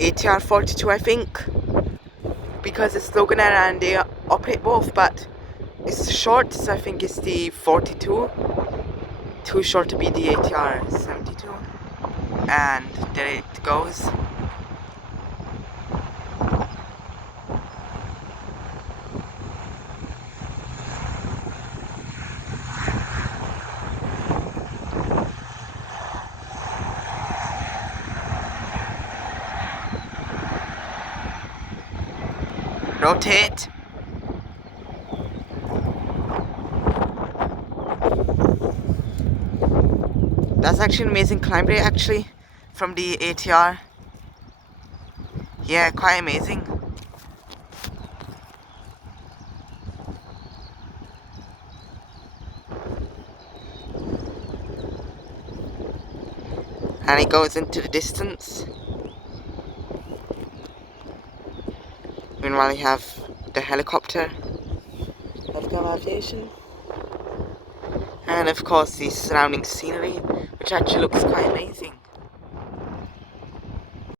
ATR 42, I think, because it's Logan Air and they operate both, but it's short, so I think it's the 42. Too short to be the ATR 72. And there it goes. Rotate. That's actually an amazing climb rate actually from the ATR. Yeah, quite amazing. And it goes into the distance. Meanwhile you have the helicopter of Glasgow Aviation. And of course the surrounding scenery, which actually looks quite amazing.